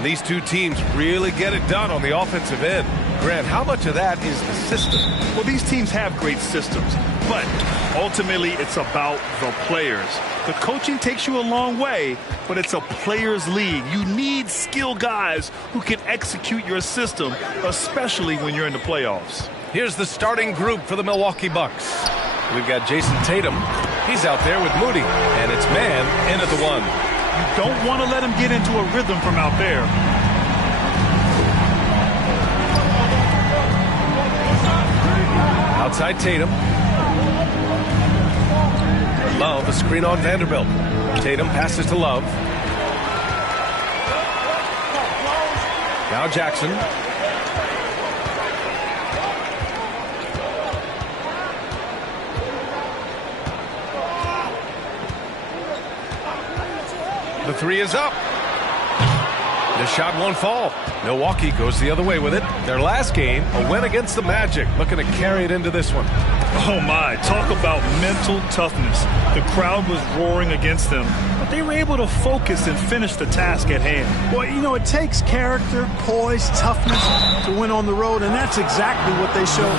And these two teams really get it done on the offensive end. Grant, how much of that is the system? Well, these teams have great systems, but ultimately it's about the players. The coaching takes you a long way, but it's a players' league. You need skilled guys who can execute your system, especially when you're in the playoffs. Here's the starting group for the Milwaukee Bucks. We've got Jason Tatum. He's out there with Moody, and it's man in at the 1. You don't want to let him get into a rhythm from out there. Outside Tatum. Love, a screen on Vanderbilt. Tatum passes to Love. Now Jackson. The 3 is up. The shot won't fall. Milwaukee goes the other way with it. Their last game, a win against the Magic, looking to carry it into this one. Oh my, talk about mental toughness. The crowd was roaring against them, but they were able to focus and finish the task at hand. Well, you know, it takes character, poise, toughness to win on the road, and that's exactly what they showed.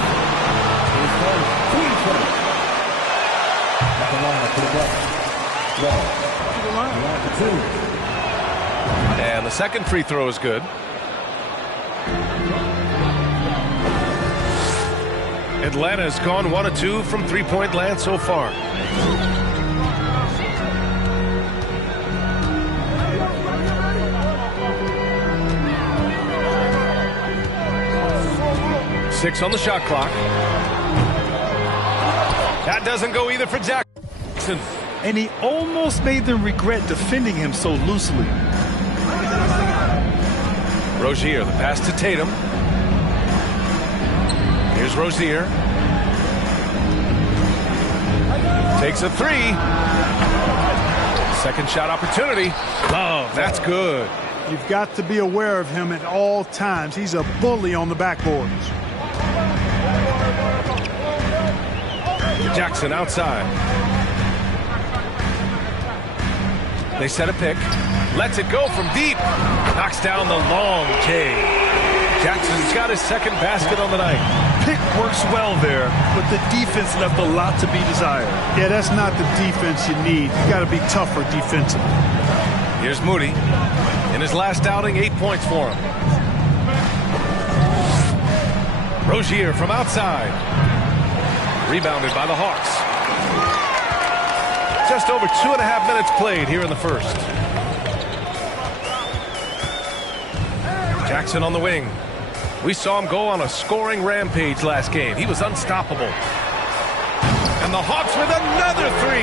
And the second free throw is good. Atlanta's gone 1 of 2 from three-point land so far. Six on the shot clock. That doesn't go either for Jackson. And he almost made them regret defending him so loosely. Rozier, the pass to Tatum. Here's Rozier. Takes a 3. Second shot opportunity. Love, that's good. You've got to be aware of him at all times. He's a bully on the backboards. Jackson outside. They set a pick. Lets it go from deep. Knocks down the long J. Jackson's got his second basket on the night. Pick works well there, but the defense left a lot to be desired. Yeah, that's not the defense you need. You got to be tougher defensively. Here's Moody. In his last outing, 8 points for him. Rozier from outside. Rebounded by the Hawks. Just over 2.5 minutes played here in the first. Jackson on the wing. We saw him go on a scoring rampage last game. He was unstoppable. And the Hawks with another 3.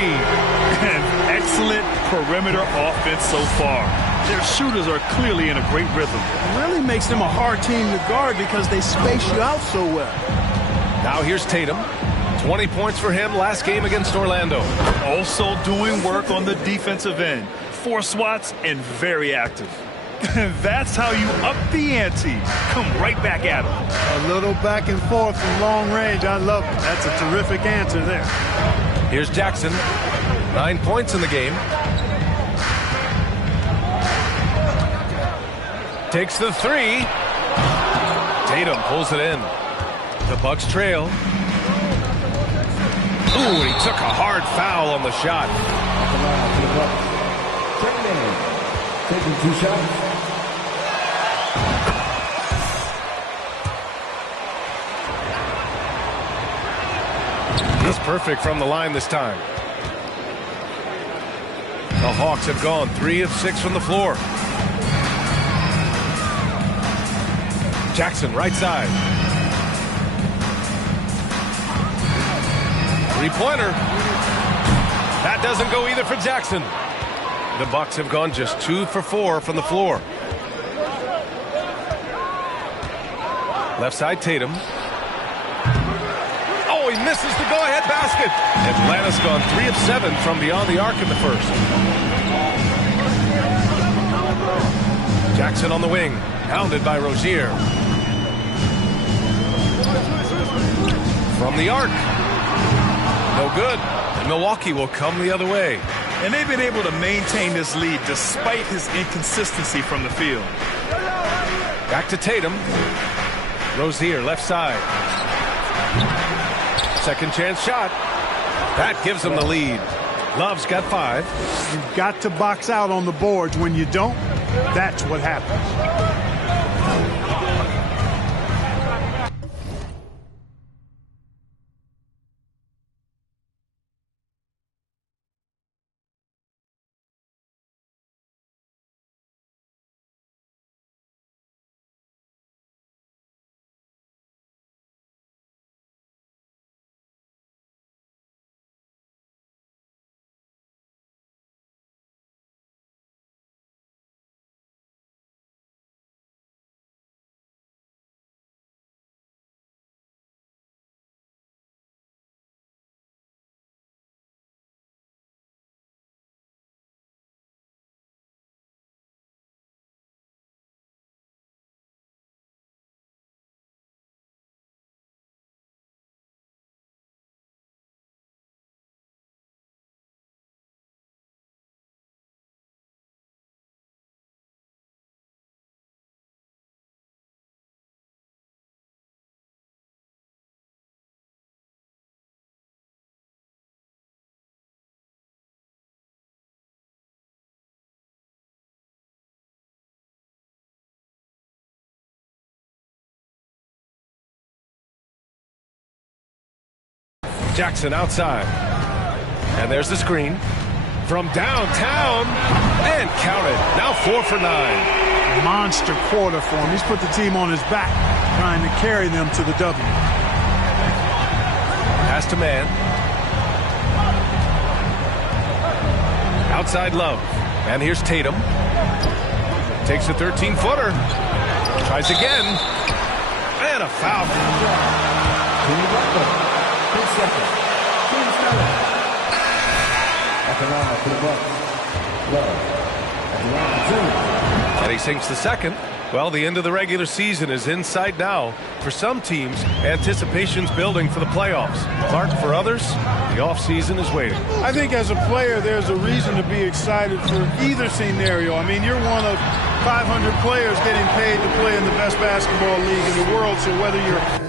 An excellent perimeter offense so far. Their shooters are clearly in a great rhythm. It really makes them a hard team to guard because they space you out so well. Now here's Tatum. 20 points for him last game against Orlando. Also doing work on the defensive end. 4 swats and very active. That's how you up the ante. Come right back at him. A little back and forth from long range. I love it. That's a terrific answer there. Here's Jackson. 9 points in the game. Takes the 3. Tatum pulls it in. The Bucks trail. Ooh, he took a hard foul on the shot. Taking 2 shots. He's perfect from the line this time. The Hawks have gone 3 of 6 from the floor. Jackson, right side. 3-pointer. That doesn't go either for Jackson. The Bucks have gone just 2 for 4 from the floor. Left side, Tatum. Oh, he misses the go-ahead basket. Atlanta's gone 3 of 7 from beyond the arc in the first. Jackson on the wing, pounded by Rozier. From the arc. No good. And Milwaukee will come the other way. And they've been able to maintain this lead despite his inconsistency from the field. Back to Tatum. Rozier, left side. Second chance shot. That gives them the lead. Love's got 5. You've got to box out on the boards. When you don't, that's what happens. Jackson outside. And there's the screen. From downtown. And counted. Now 4 for 9. Monster quarter for him. He's put the team on his back, trying to carry them to the W. Pass to man. Outside Love. And here's Tatum. Takes a 13-footer. Tries again. And a foul. And he sinks the second. Well, the end of the regular season is in sight now. For some teams, anticipation's building for the playoffs. Clark, for others, the offseason is waiting. I think as a player, there's a reason to be excited for either scenario. I mean, you're one of 500 players getting paid to play in the best basketball league in the world, so whether you're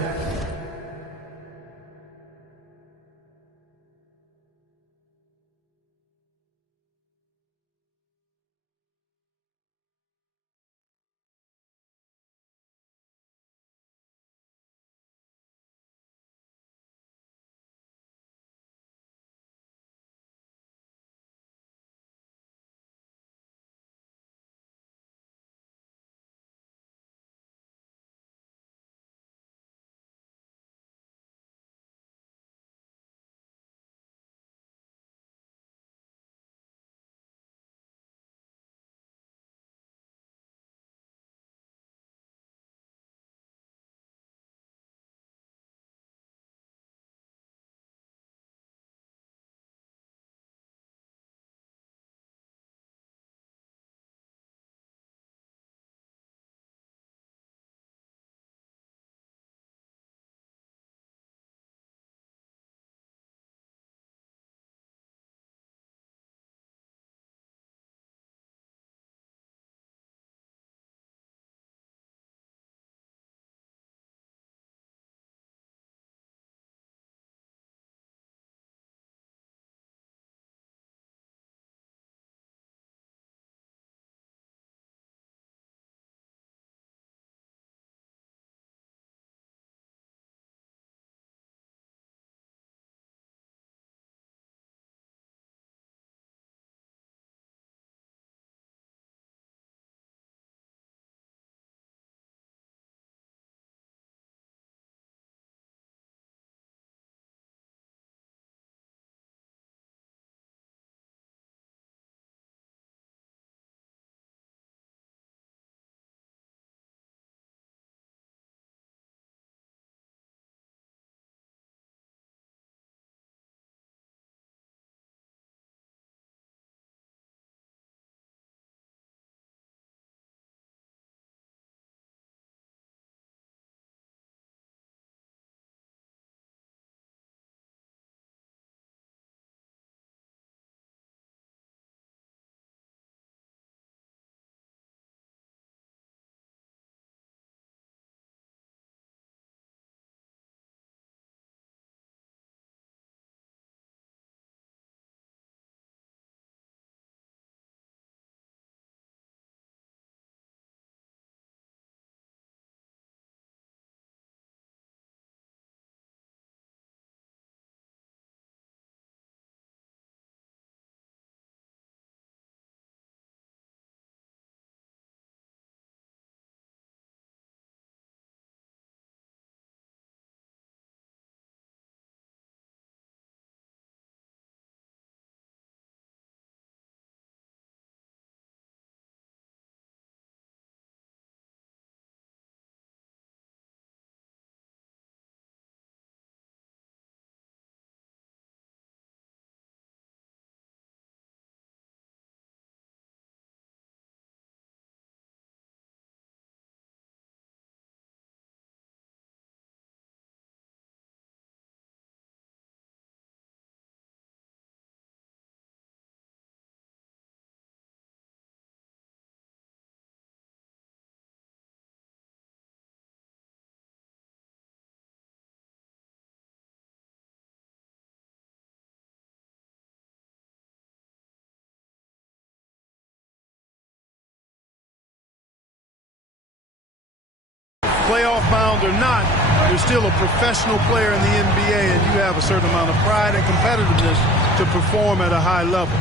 playoff bound or not, you're still a professional player in the NBA, and you have a certain amount of pride and competitiveness to perform at a high level.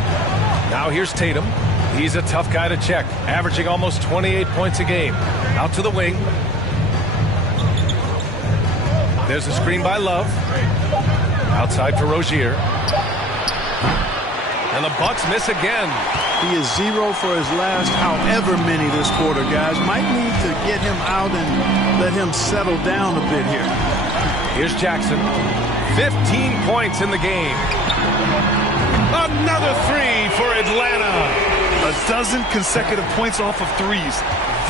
Now here's Tatum. He's a tough guy to check, averaging almost 28 points a game. Out to the wing. There's a screen by Love. Outside for Rozier. And the Bucks miss again. He is 0 for his last however many this quarter, guys. Might need to get him out and let him settle down a bit here. Here's Jackson. 15 points in the game. Another three for Atlanta. A dozen consecutive points off of threes.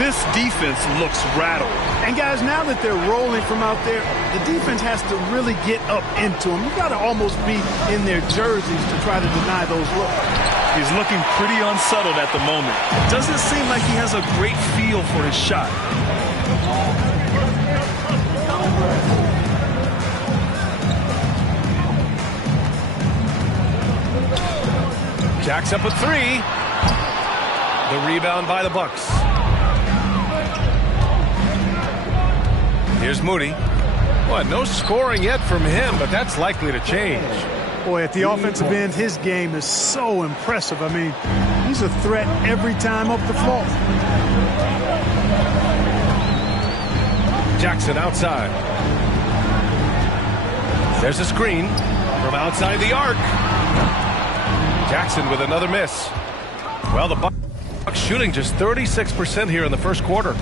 This defense looks rattled. And guys, now that they're rolling from out there, the defense has to really get up into them. You got to almost be in their jerseys to try to deny those looks. He's looking pretty unsettled at the moment. It doesn't seem like he has a great feel for his shot. Jacks up a three. The rebound by the Bucks. Here's Moody. Well, no scoring yet from him, but that's likely to change. Boy, at the offensive end, his game is so impressive. I mean, he's a threat every time up the floor. Jackson outside. There's a screen from outside the arc. Jackson with another miss. Well, the Bucks shooting just 36% here in the first quarter.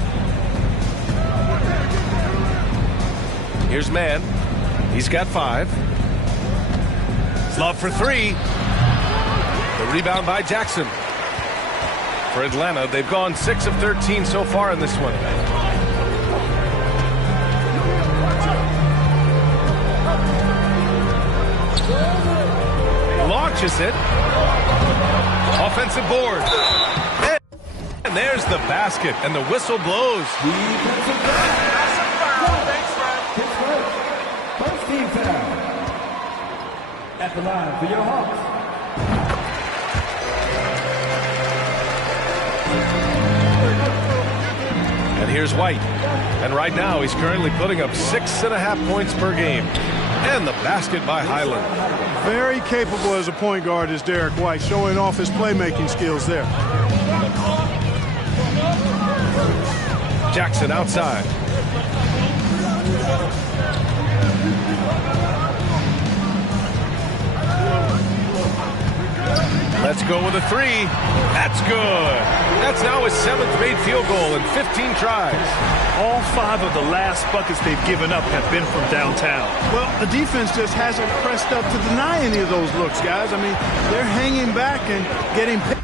Here's Mann. He's got 5. Love for 3. The rebound by Jackson. For Atlanta, they've gone 6 of 13 so far in this one. Launches it. Offensive board. And there's the basket, and the whistle blows. First team foul at the line for your Hawks. And here's White. And right now, he's currently putting up 6.5 points per game. And the basket by Highland. Very capable as a point guard is Derek White, showing off his playmaking skills there. Jackson outside. Let's go with a 3. That's good. That's now his 7th made field goal in 15 tries. All 5 of the last buckets they've given up have been from downtown. Well, the defense just hasn't pressed up to deny any of those looks, guys. I mean, they're hanging back and getting picked.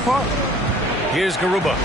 apart. Here's Garuba.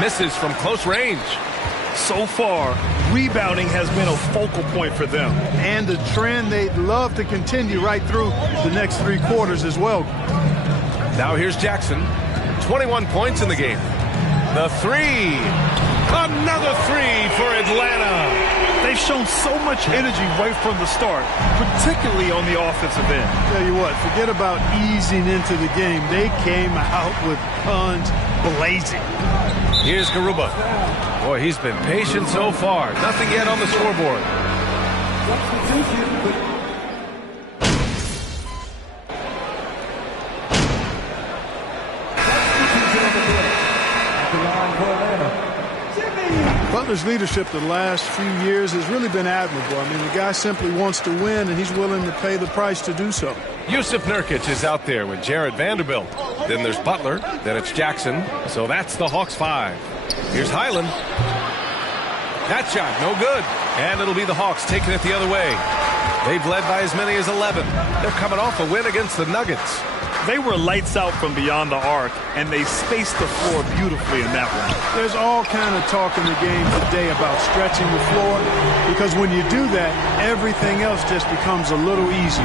Misses from close range. So far, rebounding has been a focal point for them. And the trend they'd love to continue right through the next 3 quarters as well. Now here's Jackson. 21 points in the game. The three. Another three for Atlanta. They've shown so much energy right from the start, particularly on the offensive end. Tell you what, forget about easing into the game. They came out with guns blazing. Here's Garuba. Boy, he's been patient so far. Nothing yet on the scoreboard. Butler's leadership the last few years has really been admirable. I mean, the guy simply wants to win, and he's willing to pay the price to do so. Yusuf Nurkic is out there with Jared Vanderbilt. Then there's Butler. Then it's Jackson. So that's the Hawks 5. Here's Highland. That shot, no good. And it'll be the Hawks taking it the other way. They've led by as many as 11. They're coming off a win against the Nuggets. They were lights out from beyond the arc, and they spaced the floor beautifully in that one. There's all kind of talk in the game today about stretching the floor, because when you do that, everything else just becomes a little easier.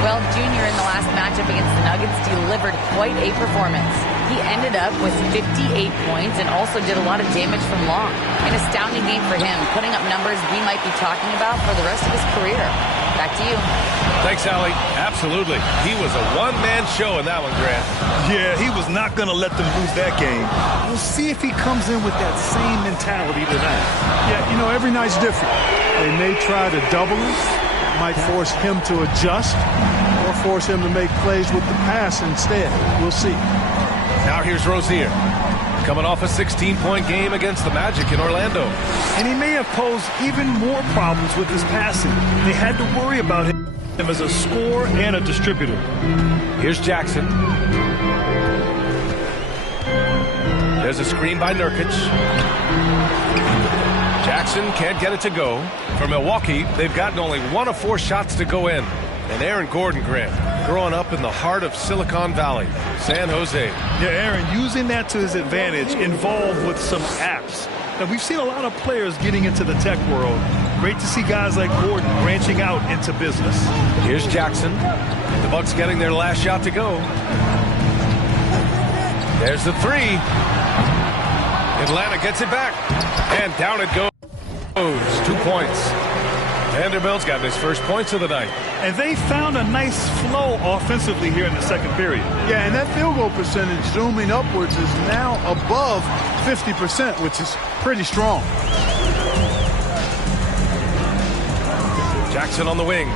Well, Junior in the last matchup against the Nuggets delivered quite a performance. He ended up with 58 points and also did a lot of damage from long. An astounding game for him, putting up numbers we might be talking about for the rest of his career. Back to you. Thanks, Allie. Absolutely. He was a one-man show in that one, Grant. Yeah, he was not going to let them lose that game. We'll see if he comes in with that same mentality tonight. Yeah, you know, every night's different. They may try to double him, might force him to adjust, or force him to make plays with the pass instead. We'll see. Now here's Rozier, coming off a 16-point game against the Magic in Orlando. And he may have posed even more problems with his passing. They had to worry about him as a scorer and a distributor. Here's Jackson. There's a screen by Nurkic. Jackson can't get it to go. For Milwaukee, they've gotten only 1 of 4 shots to go in. And Aaron Gordon, Grant, growing up in the heart of Silicon Valley, San Jose. Yeah, Aaron, using that to his advantage, involved with some apps. Now, we've seen a lot of players getting into the tech world. Great to see guys like Gordon branching out into business. Here's Jackson. The Bucks getting their last shot to go. There's the three. Atlanta gets it back. And down it goes. 2 points. Vanderbilt's got his first points of the night. And they found a nice flow offensively here in the second period. Yeah, and that field goal percentage zooming upwards is now above 50%, which is pretty strong. Jackson on the wing.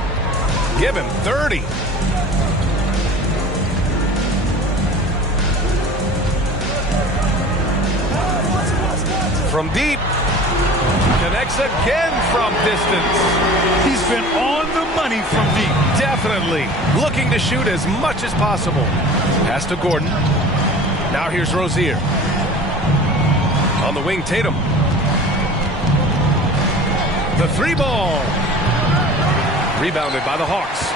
Give him 30. From deep. Connects again from distance. He's been on the money from deep. Definitely looking to shoot as much as possible. Pass to Gordon. Now here's Rozier. On the wing, Tatum. The 3 ball. Rebounded by the Hawks.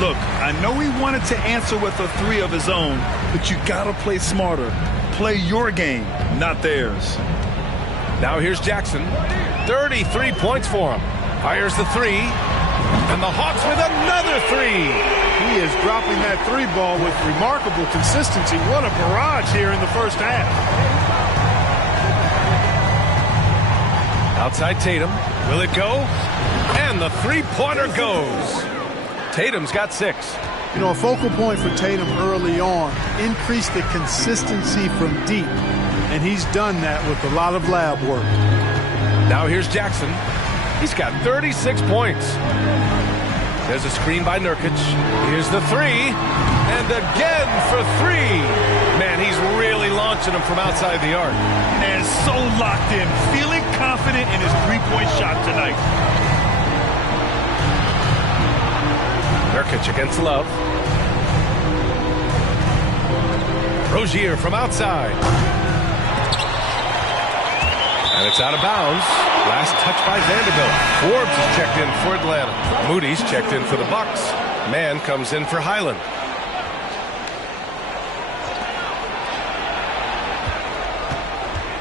Look, I know he wanted to answer with a 3 of his own, but you gotta play smarter. Play your game, not theirs. Now here's Jackson. 33 points for him. Fires the 3. And the Hawks with another 3. He is dropping that 3 ball with remarkable consistency. What a barrage here in the first half. Outside Tatum. Will it go? And the 3-pointer goes. Tatum's got 6. You know, a focal point for Tatum early on, increase the consistency from deep. And he's done that with a lot of lab work. Now here's Jackson. He's got 36 points. There's a screen by Nurkic. Here's the 3. And again for 3. Man, he's really launching them from outside the arc. And so locked in, feeling confident in his 3-point shot tonight. Nurkic against Love. Rozier from outside. And it's out of bounds. Last touch by Vanderbilt. Forbes is checked in for Atlanta. Moody's checked in for the Bucks. Mann comes in for Highland.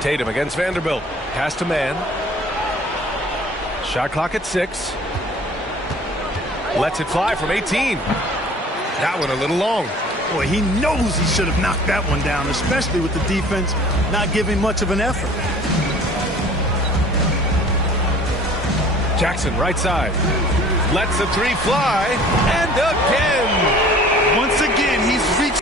Tatum against Vanderbilt. Pass to man. Shot clock at 6. Lets it fly from 18. That one a little long. Boy, he knows he should have knocked that one down, especially with the defense not giving much of an effort. Jackson, right side. Lets the 3 fly. And again. Once again, he's reached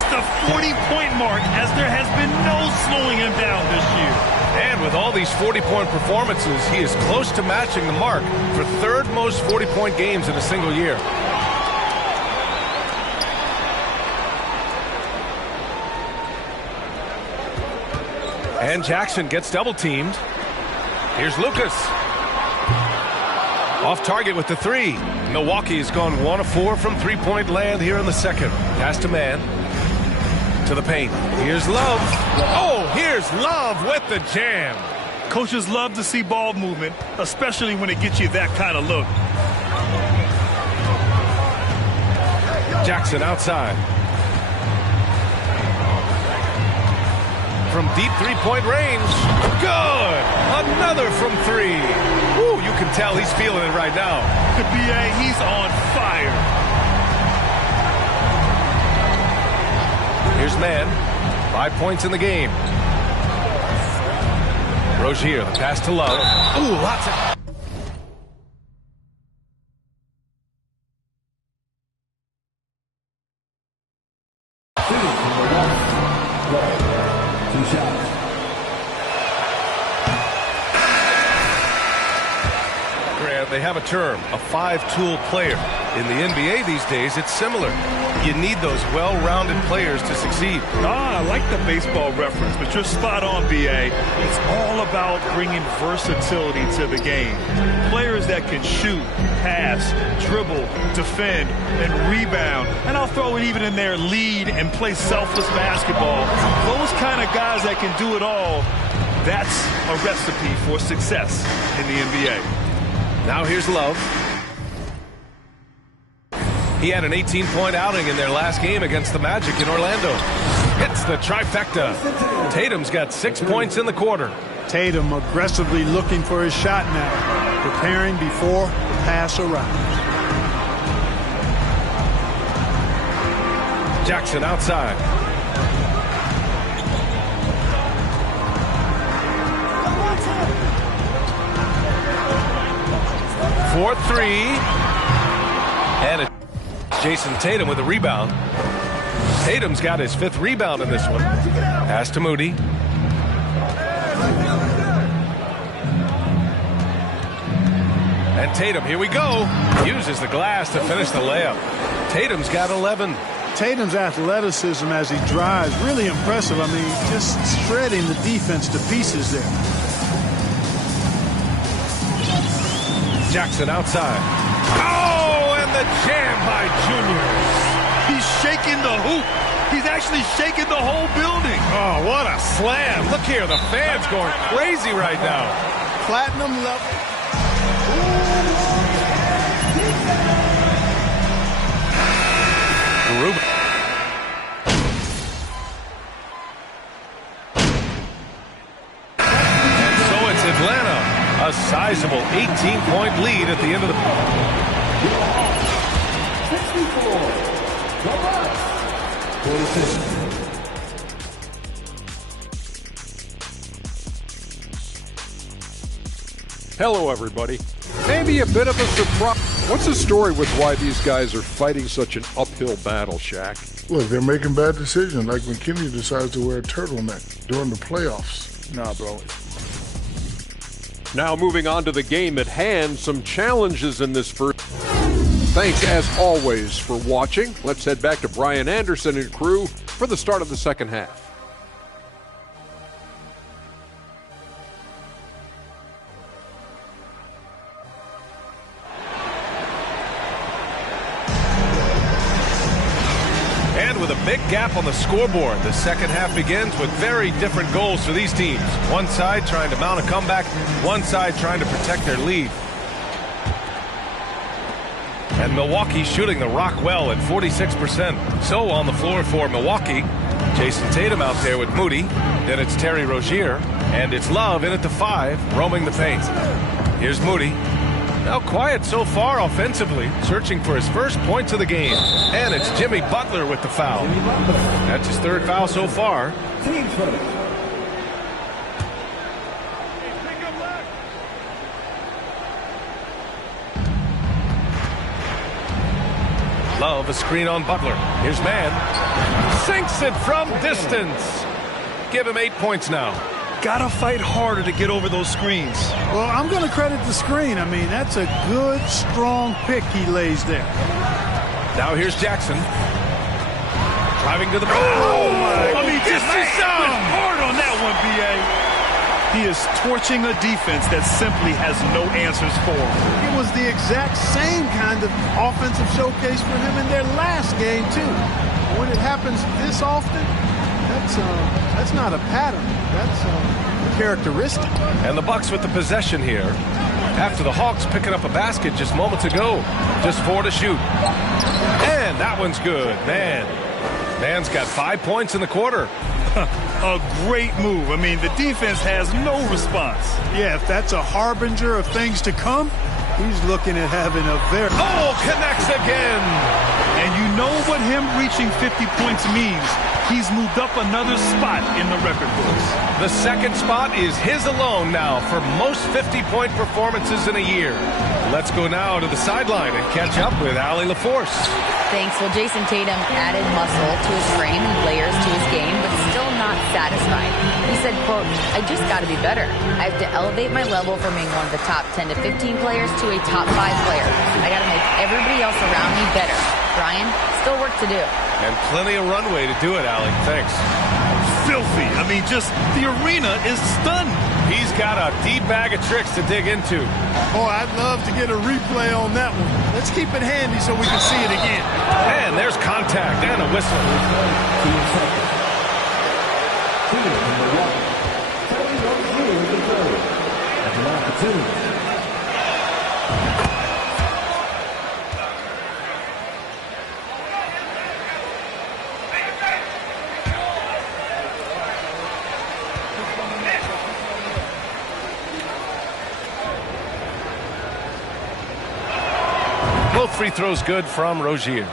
the 40-point mark as there has been no slowing him down this year. And with all these 40-point performances, he is close to matching the mark for third most 40-point games in a single year. And Jackson gets double-teamed. Here's Lucas. Off target with the 3. Milwaukee has gone 1 of 4 from three-point land here in the second. Pass to man. To the paint. Here's Love. Oh, here's Love with the jam. Coaches love to see ball movement, especially when it gets you that kind of look. Jackson outside. From deep three-point range. Good. Another from 3. Woo, you can tell he's feeling it right now. The BA, he's on fire. Here's man. 5 points in the game. Rozier, the pass to Love. Ooh, lots of... Grant, they have a term, a 5-tool player. In the NBA these days, it's similar. You need those well-rounded players to succeed. I like the baseball reference, but you're spot on, BA. It's all about bringing versatility to the game. Players that can shoot, pass, dribble, defend, and rebound. And I'll throw it even in there, lead and play selfless basketball. Those kind of guys that can do it all, that's a recipe for success in the NBA. Now here's Love. He had an 18-point outing in their last game against the Magic in Orlando. Hits the trifecta. Tatum's got 6 points in the quarter. Tatum aggressively looking for his shot now, preparing before the pass arrives. Jackson outside. For 3. And it's Jason Tatum with a rebound. Tatum's got his 5th rebound in this one. Pass to Moody. And Tatum, here we go. Uses the glass to finish the layup. Tatum's got 11. Tatum's athleticism as he drives, really impressive. I mean, just shredding the defense to pieces there. Jackson outside. Oh, and the jam by Junior. He's shaking the hoop. He's actually shaking the whole building. Oh, what a slam. Look here, the fans going crazy right now. Platinum level. Rubin. And so it's Atlanta. A sizable 18-point lead at the end of the... Hello, everybody. Maybe a bit of a surprise. What's the story with why these guys are fighting such an uphill battle, Shaq? Look, they're making bad decisions, like when Kenny decides to wear a turtleneck during the playoffs. Nah, bro. Now moving on to the game at hand, some challenges in this first. Thanks, as always, for watching. Let's head back to Brian Anderson and crew for the start of the second half. And with a big gap on the scoreboard, the second half begins with very different goals for these teams. One side trying to mount a comeback, one side trying to protect their lead. And Milwaukee shooting the rock well at 46%. So on the floor for Milwaukee, Jason Tatum out there with Moody. Then it's Terry Rozier. And it's Love in at the 5, roaming the paint. Here's Moody. Now quiet so far offensively, searching for his first points of the game. And it's Jimmy Butler with the foul. That's his 3rd foul so far. Team first. Love a screen on Butler. Here's Mann. Sinks it from distance. Give him 8 points now. Gotta fight harder to get over those screens. Well, I'm going to credit the screen. I mean, that's a good, strong pick he lays there. Now here's Jackson. Driving to the ball. Oh, my. I mean, just down. hard on that one, B.A. He is torching a defense that simply has no answers for him. It was the exact same kind of offensive showcase for him in their last game, too. When it happens this often, that's not a pattern. That's a characteristic. And the Bucks with the possession here. After the Hawks picking up a basket just moments ago. Just 4 to shoot. And that one's good. Mann's got 5 points in the quarter. A great move. I mean, the defense has no response. Yeah, if that's a harbinger of things to come, he's looking at having a very... Oh, connects again. And you know what him reaching 50 points means. He's moved up another spot in the record books. The 2nd spot is his alone now for most 50-point performances in a year. Let's go now to the sideline and catch up with Allie LaForce. Thanks. Well, Jason Tatum added muscle to his frame and layers to his game, but still not satisfied. He said, quote, "I just got to be better. I have to elevate my level from being one of the top 10 to 15 players to a top 5 player. I got to make everybody else around me better. Brian, still work to do." And plenty of runway to do it, Allie. Thanks. Filthy. I mean, just the arena is stunned. He's got a deep bag of tricks to dig into. Oh, I'd love to get a replay on that one. Let's keep it handy so we can see it again. And there's contact and a whistle. Both free throws good from Rozier.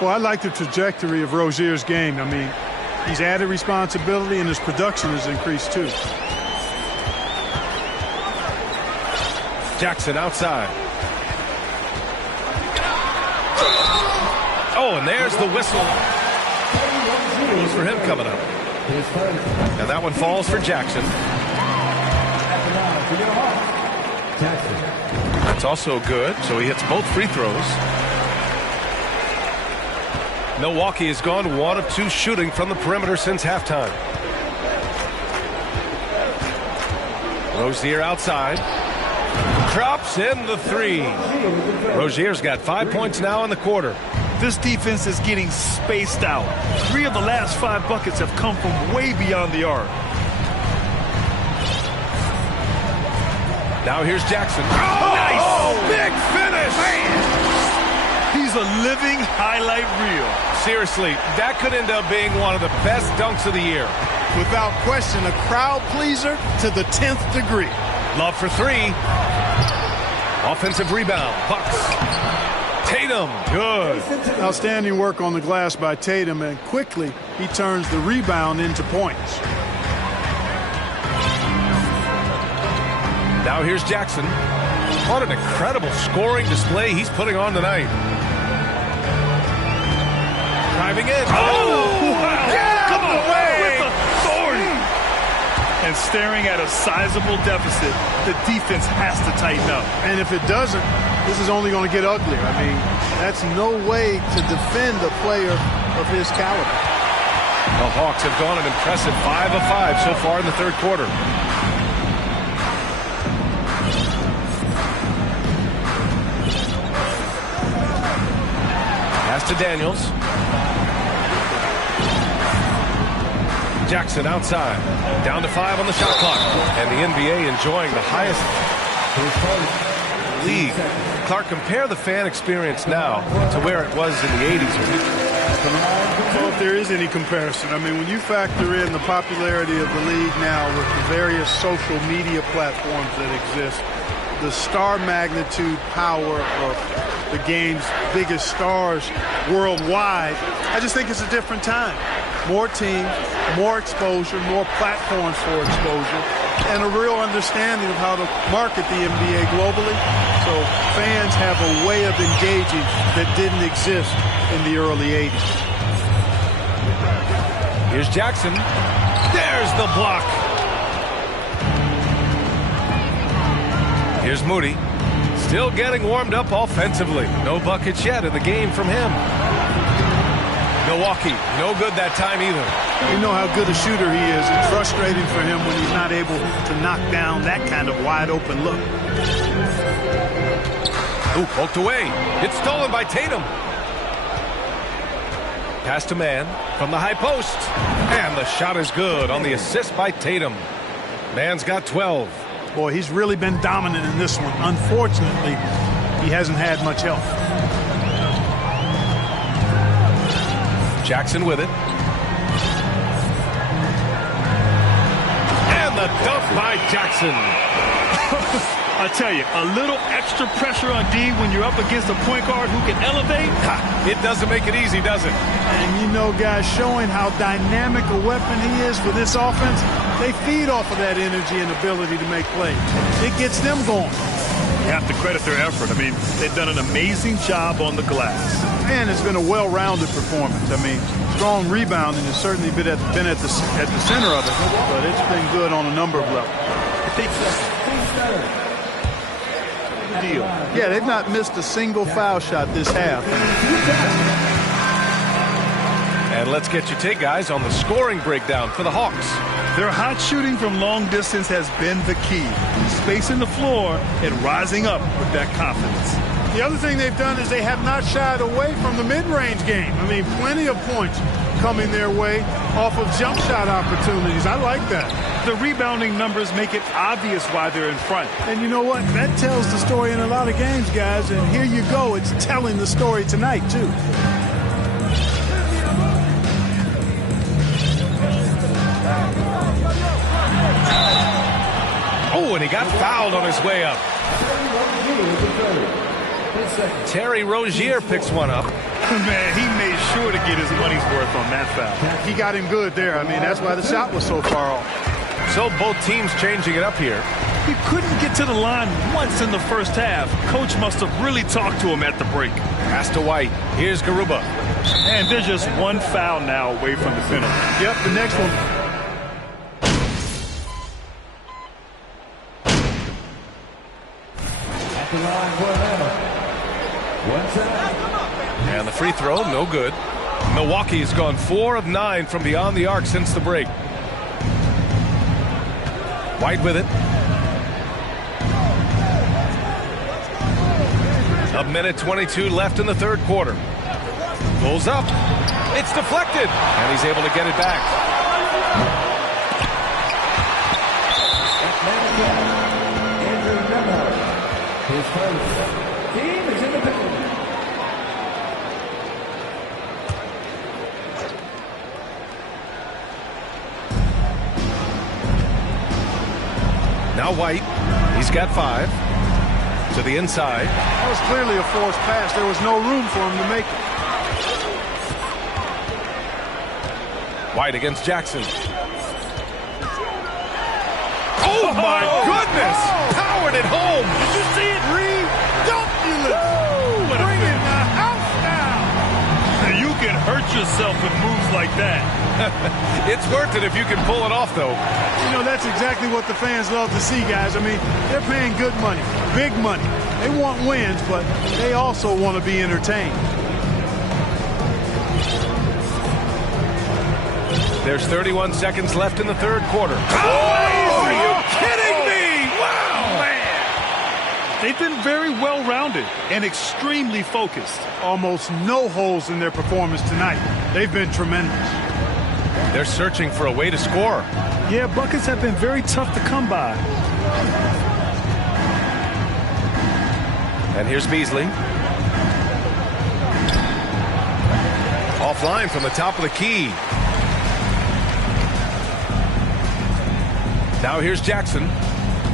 Well, I like the trajectory of Rozier's game. I mean, he's added responsibility and his production has increased too. Jackson outside. Oh, and there's the whistle. Rules for him coming up. And that one falls for Jackson. That's also good, so he hits both free throws. Milwaukee has gone 1 of 2 shooting from the perimeter since halftime. Rozier outside. Drops in the 3. Rozier's got 5 points now in the quarter. This defense is getting spaced out. 3 of the last 5 buckets have come from way beyond the arc. Now here's Jackson. Oh, nice! Big finish! Man. He's a living highlight reel. Seriously, that could end up being one of the best dunks of the year. Without question, a crowd pleaser to the 10th degree. Love for 3. Offensive rebound. Bucks. Tatum. Good. Outstanding work on the glass by Tatum, and quickly he turns the rebound into points. Now here's Jackson. What an incredible scoring display he's putting on tonight. Driving in. Oh! Wow. Get out of the way! With authority. And staring at a sizable deficit, the defense has to tighten up. And if it doesn't, this is only going to get uglier. I mean, that's no way to defend a player of his caliber. The Hawks have gone an impressive 5 of 5 so far in the third quarter. Pass to Daniels. Jackson outside. Down to 5 on the shot clock. And the NBA enjoying the highest league Clark, compare the fan experience now to where it was in the 80s. Well, if there is any comparison, I mean, when you factor in the popularity of the league now with the various social media platforms that exist, the star magnitude power of the game's biggest stars worldwide, I just think it's a different time. More teams, more exposure, more platforms for exposure, and a real understanding of how to market the NBA globally. So fans have a way of engaging that didn't exist in the early 80s. Here's Jackson. There's the block. Here's Moody. Still getting warmed up offensively. No buckets yet in the game from him. Milwaukee, no good that time either. You know how good a shooter he is. It's frustrating for him when he's not able to knock down that kind of wide open look. Ooh, poked away. It's stolen by Tatum. Pass to Man from the high post. And the shot is good on the assist by Tatum. Man's got 12. Boy, he's really been dominant in this one. Unfortunately, he hasn't had much help. Jackson with it. And the dunk by Jackson. I tell you, a little extra pressure on D when you're up against a point guard who can elevate. It doesn't make it easy, does it? And you know, guys, showing how dynamic a weapon he is for this offense, they feed off of that energy and ability to make plays. It gets them going. You have to credit their effort. I mean, they've done an amazing job on the glass. And it's been a well-rounded performance. I mean, strong rebounding has certainly been at the center of it, but it's been good on a number of levels. Deal. Yeah, they've not missed a single foul shot this half. And let's get your take, guys, on the scoring breakdown for the Hawks. Their hot shooting from long distance has been the key. Spacing the floor and rising up with that confidence. The other thing they've done is they have not shied away from the mid-range game. I mean, plenty of points coming their way off of jump shot opportunities. I like that. The rebounding numbers make it obvious why they're in front. And you know what? That tells the story in a lot of games, guys. And here you go. It's telling the story tonight, too. Oh, and he got fouled on his way up. Terry Rozier picks one up. Man, he made sure to get his money's worth on that foul. He got him good there. I mean, that's why the shot was so far off. So both teams changing it up here. He couldn't get to the line once in the first half. Coach must have really talked to him at the break. Pass to White. Here's Garuba. And there's just one foul now away from the center. Yep, the next one. At the line for Atlanta. One time. And the free throw, no good. Milwaukee's gone 4 of 9 from beyond the arc since the break. White with it. A minute 22 left in the third quarter. Pulls up. It's deflected. And he's able to get it back. Andrew Nemhart. His first team is in the penalty. Now White. He's got 5. To the inside. That was clearly a forced pass. There was no room for him to make it. White against Jackson. Oh, my goodness! Powered it home! Did you see it, Reed? What a Bring it finish. the house down! Now, you can hurt yourself with moves like that. It's worth it if you can pull it off, though. You know, that's exactly what the fans love to see, guys. I mean, they're paying good money, big money. They want wins, but they also want to be entertained. There's 31 seconds left in the third quarter. Oh, are you kidding me? Wow, man. They've been very well-rounded and extremely focused. Almost no holes in their performance tonight. They've been tremendous. They're searching for a way to score. Yeah, buckets have been very tough to come by. And here's Beasley. Offline from the top of the key. Now here's Jackson.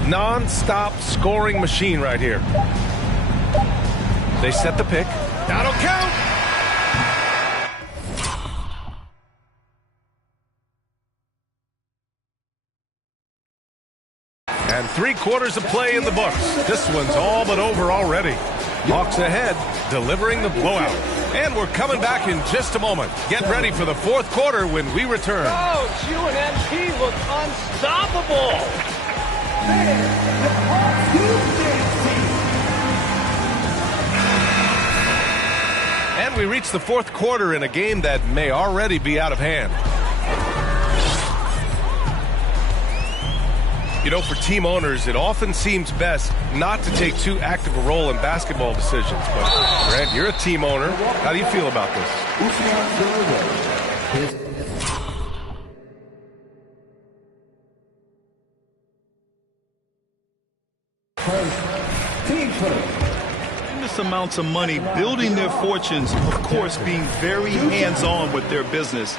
Non-stop scoring machine right here. They set the pick. That'll count. And 3/4 of play in the books. This one's all but over already. Hawks ahead, delivering the blowout. And we're coming back in just a moment. Get ready for the fourth quarter when we return. Coach, UNLV look unstoppable. And we reach the fourth quarter in a game that may already be out of hand. You know, for team owners, it often seems best not to take too active a role in basketball decisions. But, Grant, you're a team owner. How do you feel about this? Tremendous amounts of money building their fortunes, of course, being very hands-on with their business.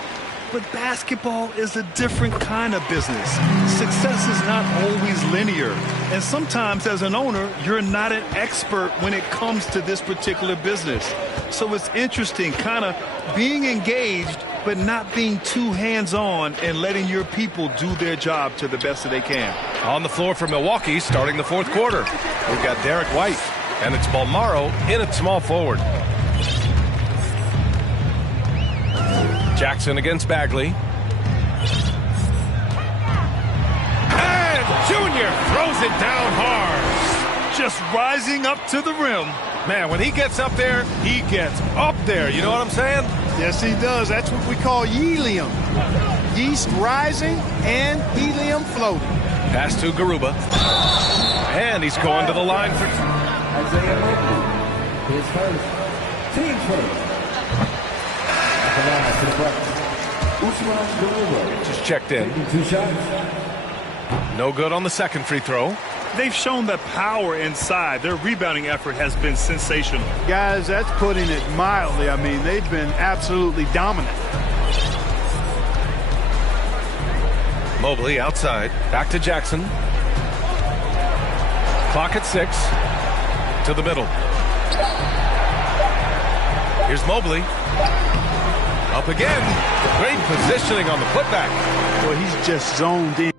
But basketball is a different kind of business. Success is not always linear. And sometimes as an owner, you're not an expert when it comes to this particular business. So it's interesting kind of being engaged, but not being too hands-on and letting your people do their job to the best that they can. On the floor for Milwaukee starting the fourth quarter. We've got Derek White, and it's Bolmaro in at small forward. Jackson against Bagley. And Junior throws it down hard. Just rising up to the rim. Man, when he gets up there, he gets up there. You know what I'm saying? Yes, he does. That's what we call helium. Yeast rising and helium floating. Pass to Garuba. And he's going to the line for... Isaiah Mobley, his first, team first. Just checked in. 2 shots. No good on the second free throw. They've shown the power inside. Their rebounding effort has been sensational. Guys, that's putting it mildly. I mean, they've been absolutely dominant. Mobley outside. Back to Jackson. Clock at 6. To the middle. Here's Mobley. Up again. Great positioning on the putback. Well, he's just zoned in.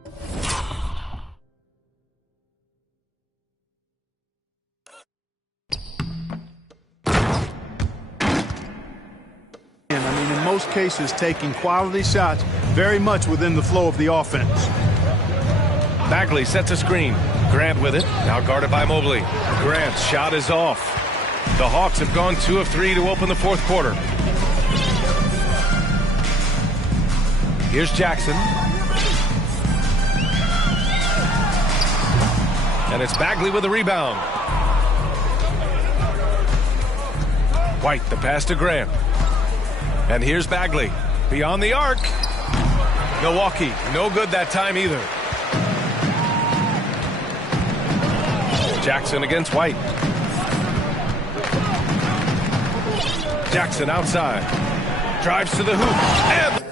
I mean, in most cases, taking quality shots very much within the flow of the offense. Bagley sets a screen. Grant with it. Now guarded by Mobley. Grant's shot is off. The Hawks have gone 2 of 3 to open the fourth quarter. Here's Jackson. And it's Bagley with a rebound. White, the pass to Grant. And here's Bagley. Beyond the arc. Milwaukee, no good that time either. Jackson against White. Jackson outside. Drives to the hoop. And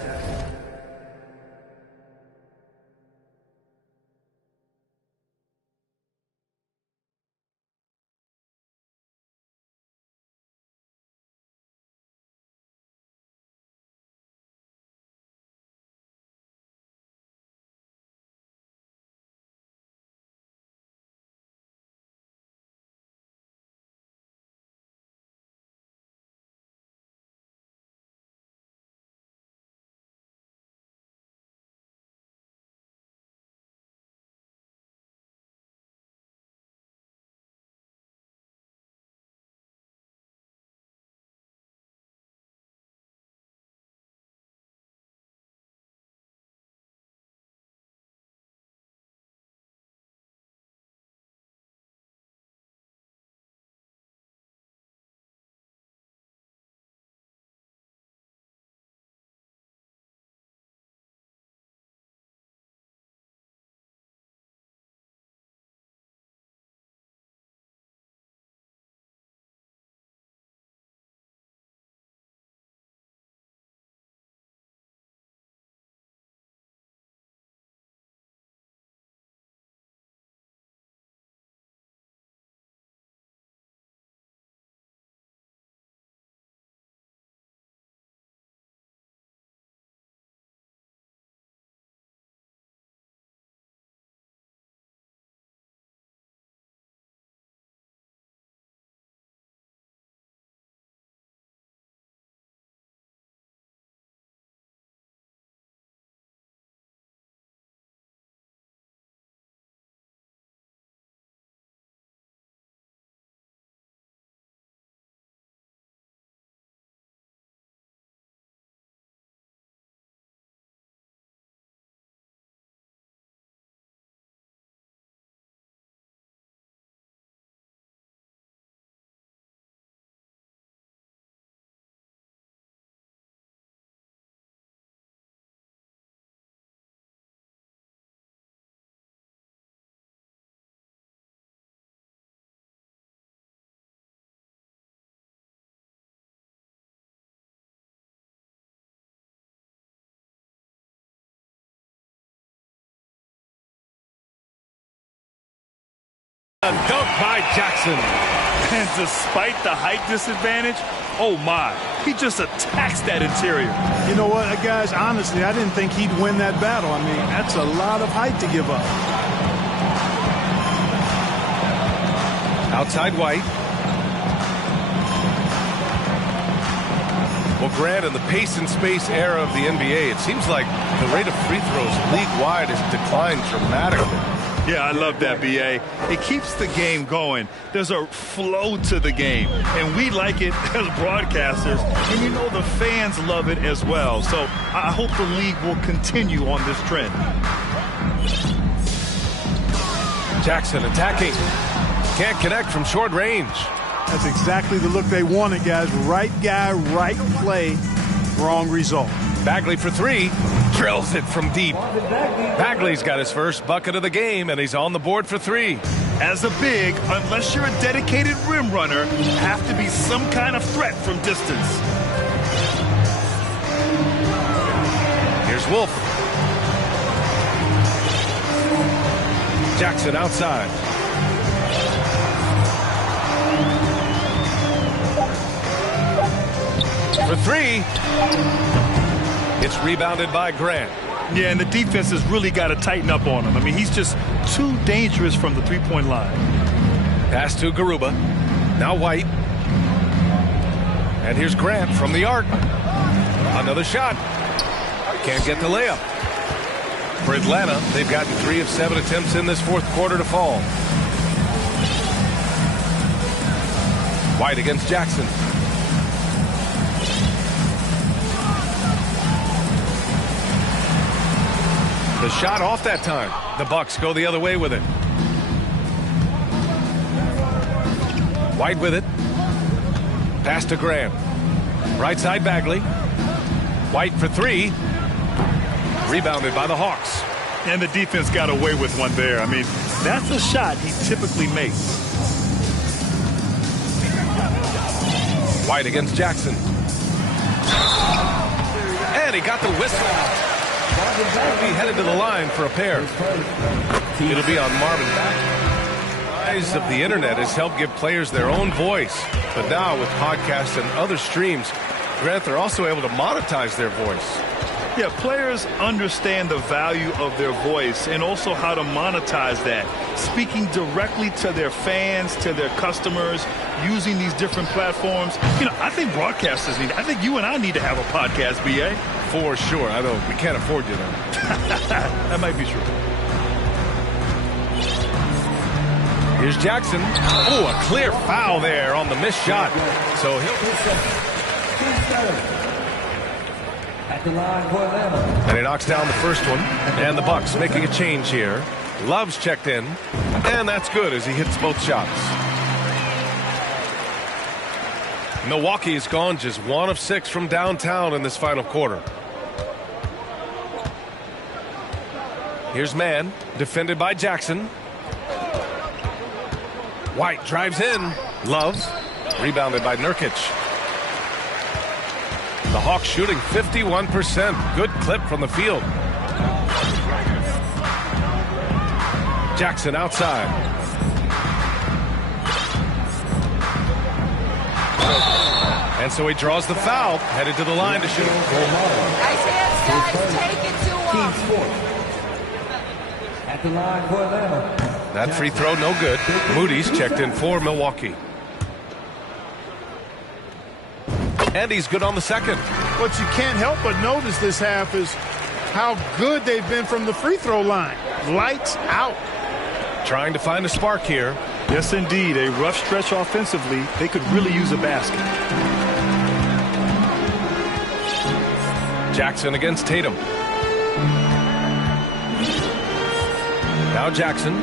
A dunk by Jackson. And despite the height disadvantage, oh my, he just attacks that interior. You know what, guys, honestly, I didn't think he'd win that battle. I mean, that's a lot of height to give up. Outside White. Well, Grant, in the pace and space era of the NBA, it seems like the rate of free throws league-wide has declined dramatically. Yeah, I love that, B.A. It keeps the game going. There's a flow to the game, and we like it as broadcasters, and you know the fans love it as well. So I hope the league will continue on this trend. Jackson attacking. Can't connect from short range. That's exactly the look they wanted, guys. Right guy, right play, wrong result. Bagley for three. Drills it from deep. Bagley's got his first bucket of the game, and he's on the board for three. As a big, unless you're a dedicated rim runner, have to be some kind of threat from distance. Here's Wolf. Jackson outside. For three. It's rebounded by Grant. Yeah, and the defense has really got to tighten up on him. I mean, he's just too dangerous from the three-point line. Pass to Garuba. Now White. And here's Grant from the arc. Another shot. Can't get the layup. For Atlanta, they've gotten 3 of 7 attempts in this fourth quarter to fall. White against Jackson. The shot off that time. The Bucks go the other way with it. White with it. Pass to Graham. Right side Bagley. White for three. Rebounded by the Hawks. And the defense got away with one there. I mean, that's a shot he typically makes. White against Jackson. And he got the whistle. He'll be headed to the line for a pair. It'll be on Marvin. The rise of the internet has helped give players their own voice. But now with podcasts and other streams, Grant, they're also able to monetize their voice. Yeah, players understand the value of their voice and also how to monetize that. Speaking directly to their fans, to their customers, using these different platforms. You know, I think broadcasters need, I think you and I need to have a podcast, B.A. For sure. I know we can't afford you though. That might be true. Here's Jackson. Oh, a clear foul there on the missed shot. So At the line for Atlanta. And he knocks down the first one. And the Bucks making a change here. Love's checked in. And that's good as he hits both shots. Milwaukee has gone just 1 of 6 from downtown in this final quarter. Here's Mann, defended by Jackson. White drives in. Love, rebounded by Nurkic. The Hawks shooting 51%. Good clip from the field. Jackson outside. And so he draws the foul, headed to the line to shoot. Nice hands, guys. Take it to him. At the line for Atlanta. That free throw, no good. Moody's checked in for Milwaukee. And he's good on the second. What you can't help but notice this half is how good they've been from the free throw line. Lights out. Trying to find a spark here. Yes, indeed. A rough stretch offensively. They could really use a basket. Jackson against Tatum. Now Jackson.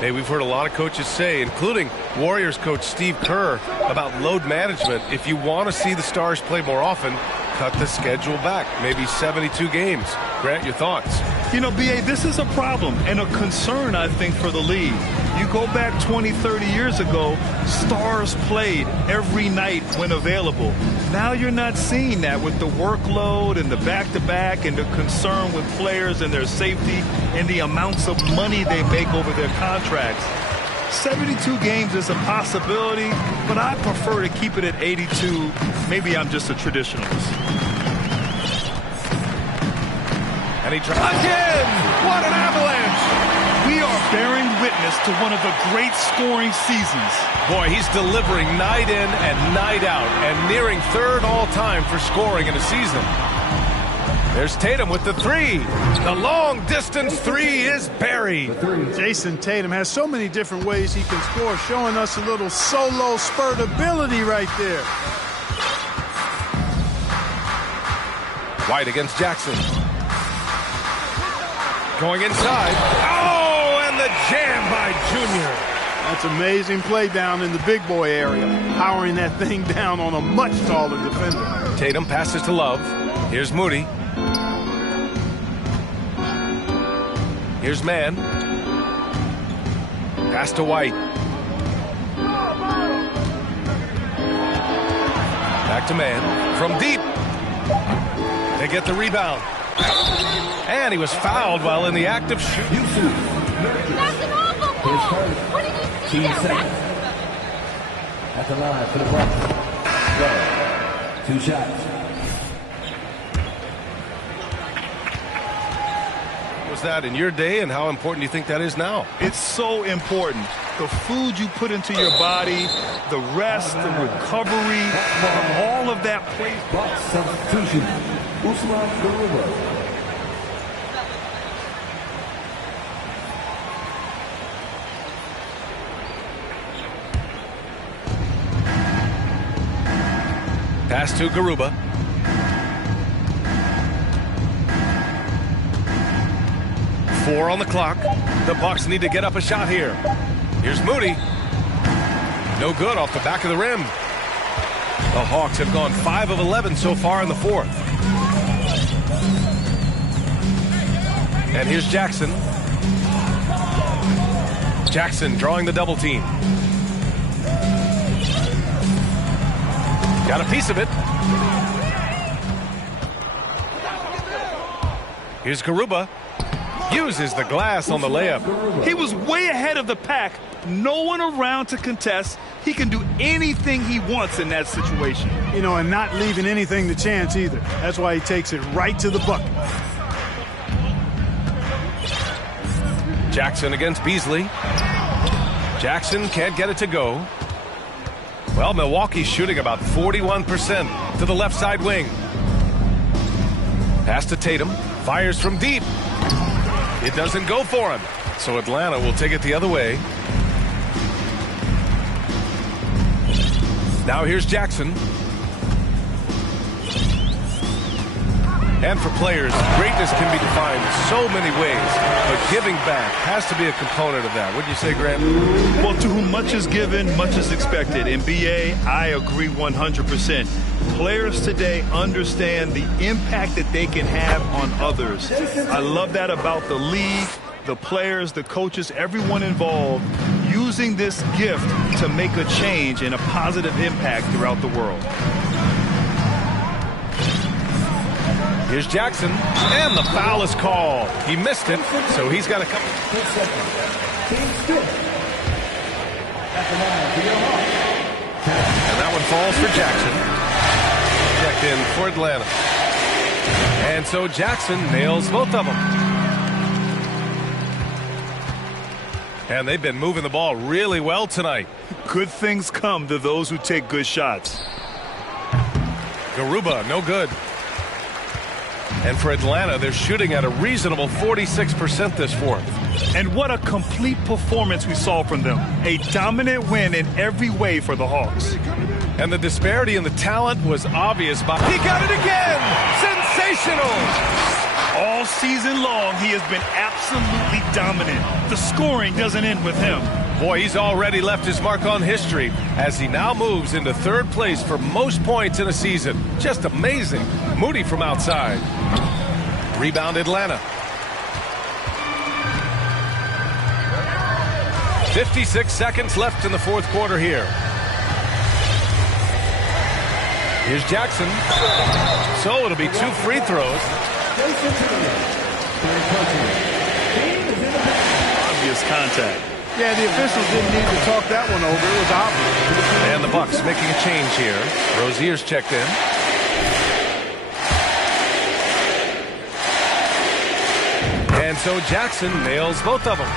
Hey, we've heard a lot of coaches say, including Warriors coach Steve Kerr, about load management. If you want to see the Stars play more often, cut the schedule back. Maybe 72 games. Grant, your thoughts? You know, B.A., this is a problem and a concern, I think, for the league. You go back 20, 30 years ago, stars played every night when available. Now you're not seeing that with the workload and the back-to-back and the concern with players and their safety and the amounts of money they make over their contracts. 72 games is a possibility, but I prefer to keep it at 82. Maybe I'm just a traditionalist. And he tries again. What an avalanche. We are bearing witness to one of the great scoring seasons. Boy, he's delivering night in and night out and nearing third all-time for scoring in a season. There's Tatum with the three. The long-distance three is buried. Jason Tatum has so many different ways he can score, showing us a little solo spurt ability right there. White against Jackson. Going inside. Oh, and the jam by Junior. That's amazing play down in the big boy area, powering that thing down on a much taller defender. Tatum passes to Love. Here's Moody. Here's Mann. Pass to White. Back to Mann. From deep. They get the rebound. And he was fouled while in the act of shooting. That's an awful ball. What did you see there, Rex? At the line for the Bucks. 2 shots. Was that in your day, and how important do you think that is now? It's so important. The food you put into your body, the rest, the recovery, all of that plays. Bucks substitution. Usman Garuba. Pass to Garuba. Four on the clock. The Bucks need to get up a shot here. Here's Moody. No good off the back of the rim. The Hawks have gone 5 of 11 so far in the fourth. And here's Jackson. Jackson drawing the double team. Got a piece of it. Here's Garuba. Uses the glass on the layup. He was way ahead of the pack. No one around to contest. He can do anything he wants in that situation. You know, and not leaving anything to chance either. That's why he takes it right to the bucket. Jackson against Beasley. Jackson can't get it to go. Well, Milwaukee's shooting about 41% to the left side wing. Pass to Tatum. Fires from deep. It doesn't go for him. So Atlanta will take it the other way. Now here's Jackson. And for players, greatness can be defined so many ways, but giving back has to be a component of that. Wouldn't you say, Grant? Well, to whom much is given, much is expected. In BA, I agree 100%. Players today understand the impact that they can have on others. I love that about the league, the players, the coaches, everyone involved, using this gift to make a change and a positive impact throughout the world. Here's Jackson, and the foul is called. He missed it, so he's got a couple. And that one falls for Jackson. Checked in for Atlanta. And so Jackson nails both of them. And they've been moving the ball really well tonight. Good things come to those who take good shots. Garuba, no good. And for Atlanta, they're shooting at a reasonable 46% this fourth. And what a complete performance we saw from them. A dominant win in every way for the Hawks. And the disparity in the talent was obvious. He got it again! Sensational! All season long, he has been absolutely dominant. The scoring doesn't end with him. Boy, he's already left his mark on history as he now moves into third place for most points in a season. Just amazing. Moody from outside. Rebound Atlanta. 56 seconds left in the fourth quarter here. Here's Jackson. So it'll be 2 free throws. Obvious contact. Yeah, the officials didn't need to talk that one over. It was obvious. And the Bucks making a change here. Rozier's checked in. And so Jackson nails both of them.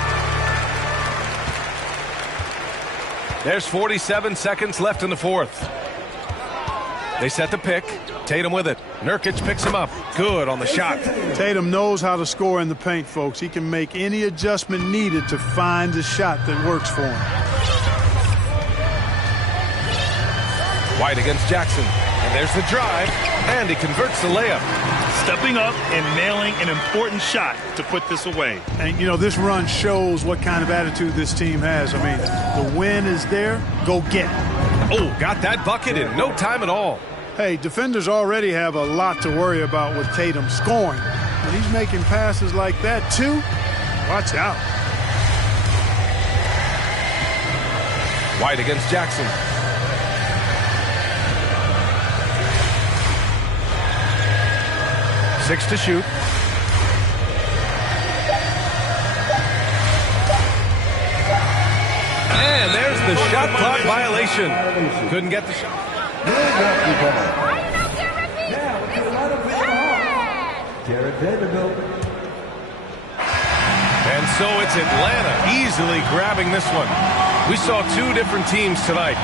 There's 47 seconds left in the fourth. They set the pick. Tatum with it. Nurkic picks him up. Good on the shot. Tatum knows how to score in the paint, folks. He can make any adjustment needed to find the shot that works for him. White against Jackson. And there's the drive. And he converts the layup. Stepping up and nailing an important shot to put this away. And, you know, this run shows what kind of attitude this team has. I mean, the win is there. Go get it. Oh, got that bucket in no time at all. Hey, defenders already have a lot to worry about with Tatum scoring. When he's making passes like that, too, watch out. White against Jackson. Six to shoot. And there's the shot clock violation. Couldn't get the shot. Jarred Vanderbilt. And so it's Atlanta easily grabbing this one. We saw 2 different teams tonight.